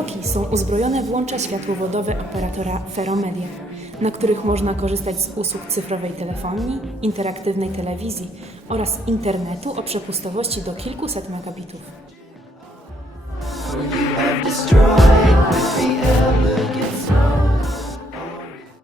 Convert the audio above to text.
Zwłoki są uzbrojone w łącza światłowodowe operatora Ferromedia, na których można korzystać z usług cyfrowej telefonii, interaktywnej telewizji oraz internetu o przepustowości do kilkuset megabitów.